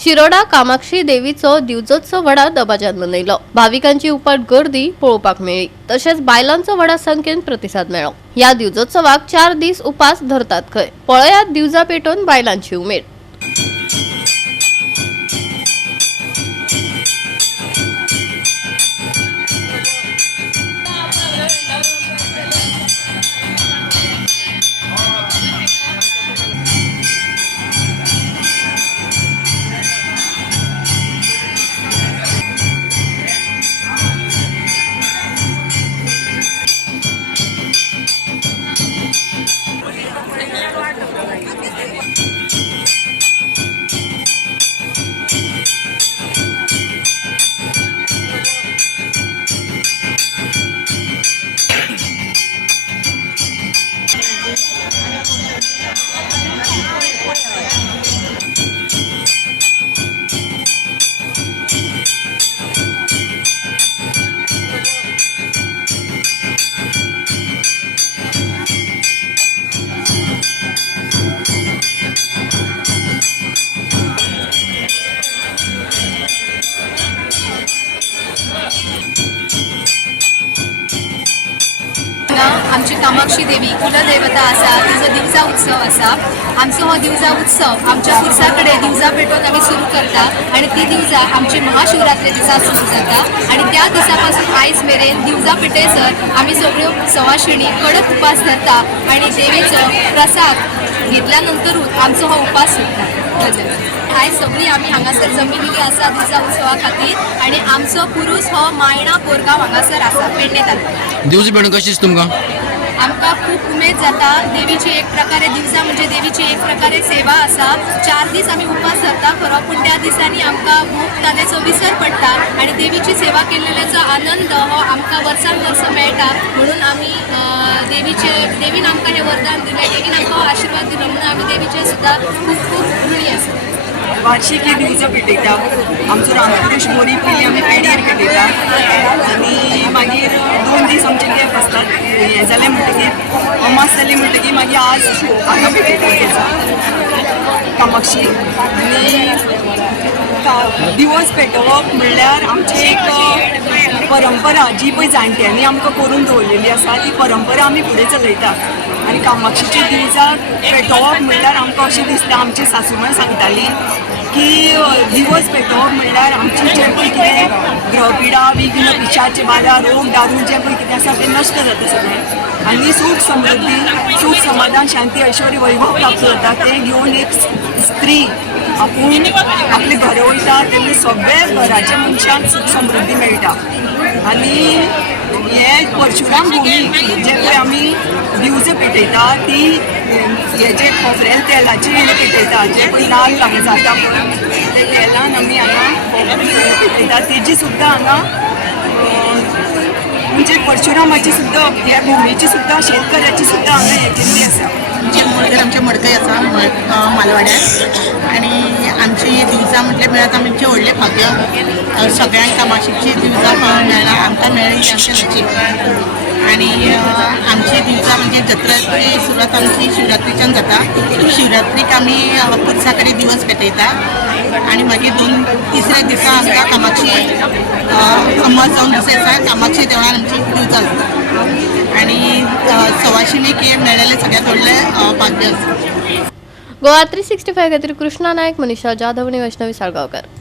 शिरोडा कामाक्षी देवीचो दिवजोत्सव व्हडा दबाज्यान मनयलो। भाविकांची उपाट गर्दी पळोवपाक मेळ्ळी, तशेंच बायलांचो व्हडा संख्येन प्रतिसाद मेळ्ळो। या दिवजोत्सवाक 4 दीस उपास धरतात खंय। पळयात दिवजा पेटोवन बायलांची उमेद। आमची कामाक्षी देवी कुलदेवता आसा, तिचो दिवजा उत्सव आसा। आमचो हो दिवजा उत्सव आमच्या खुर्सा कडेन दिवजा पेटोवन आमी सुरू करता आणि ती दिवजा आमची महाशिवरात्री दिसा सुरू जाता आणि त्या दिसा पासून आयज मेरेन दिवजा पेटयसर आमी सगळ्यो सवाशिणी कडक उपास धरता आणि देवीचो प्रसाद घेतल्या नंतरूच आमचो हो उपास सुटता। आयज सगळी आमी हांगासर जमिल्ली आसा दिवजा उत्सवा खातीर आणि आमचो पुरूस हो मायणा कोरगांव हांगासर आसा पेडणे तालुक्यात। दिवज पेटोवन कशी दिसता तुमकां? आमकां खूब उमेद जाता। देवीची एक प्रकारे दिवजा म्हणजे देवीची एक प्रकारे सेवा आसा। 4 दीस आमी उपास धरता खरो, पूण त्या दिसांनी आमकां भूक तानेचो विसर पडटा आणि देवीची सेवा केलेल्याचो आनंद हो आमकां वर्सान वर्स मेळटा। म्हणून आमी देवीन आमकां हें वरदान दिलें, देवीन आमकां हो आशिर्वाद दिलो म्हणून आमी देवीचे सुद्दां खूब खूब ऋणी आसा। वार्षिक हे दिवजा पेटयता। आमचो रामपुरुश मोरी पयलीं आमी पेडयेर पेटयता आनी मागीर 2 दीस आमचे गॅप आसतात। हें जालें म्हणटकीर अमास जाली म्हणटकीर मागीर आज हांगा पेटयता कामाक्षी। आनी दिवस पेटोवप म्हणल्यार आमची एक परंपरा जी पळय जाणट्यांनी आमकां करून दवरलेली आसा, ती परंपरा आमी फुडें चलयता। आनी कामाक्षीचे दिवजा पेटोवप म्हणल्यार आमकां अशें दिसता, आमची सासूमां सांगताली की दिवस पेटोवप म्हणल्यार आमची जें पळय कितें ग्रहपिडा विघ्न पिशाच बाधा रोग दारू जें पळय कितें आसा तें नश्ट जाता सगळें आनी सूख समृद्धी सूख समाधान शांती ऐश्वर्य वैभव प्राप्त जाता। तें घेवन एक स्त्री आपूण आपले घरा वयता तेन्ना सगळ्या घराच्या मनशांक सूख समृद्धी मेळटा। आनी हे परशुराम भुमी जे पळय आमी दिवजां पेटयता ती हेजे खोबरेल तेलाची पेटयता, जे पळय नाल्ल हांगा जाता पळय ते तेलान आमी हांगा पेटयता। तेजी सुद्दां हांगा म्हणजे परशुरामाची सुद्दां ह्या भुमीची सुद्दां शेतकऱ्याची सुद्दां हांगा हे केल्ली आसा। आमचे मडकय आसा मालवाड्यात आणि आमची दिवजां म्हटले मेळत आमचे व्हडले भाग्य। सगळ्यांक कामाक्षीची दिवजां मेळ्ळा, आमकां मेळ्ळी आमच्या नशीब। आणि आमची दिवजां म्हणजे जत्रेची सुरवात आमची शिवरात्रीच्यान जाता। शिवरात्रीक आमी खुर्सा कडेन दिवस पेटयता आणि मागीर 2-3 दिसा आमकां कामाक्षी अमास जावन दिसा कामाक्षी देवळान आमची दिवजां जाता आणि सवाशिणीक हे मेळ्ळेले सगळ्यात व्हडलें भाग्य आसा। गोवा 365 खातीर कृष्णा नायक, मनीषा जाधव आणि वैष्णवी साळगांवकर।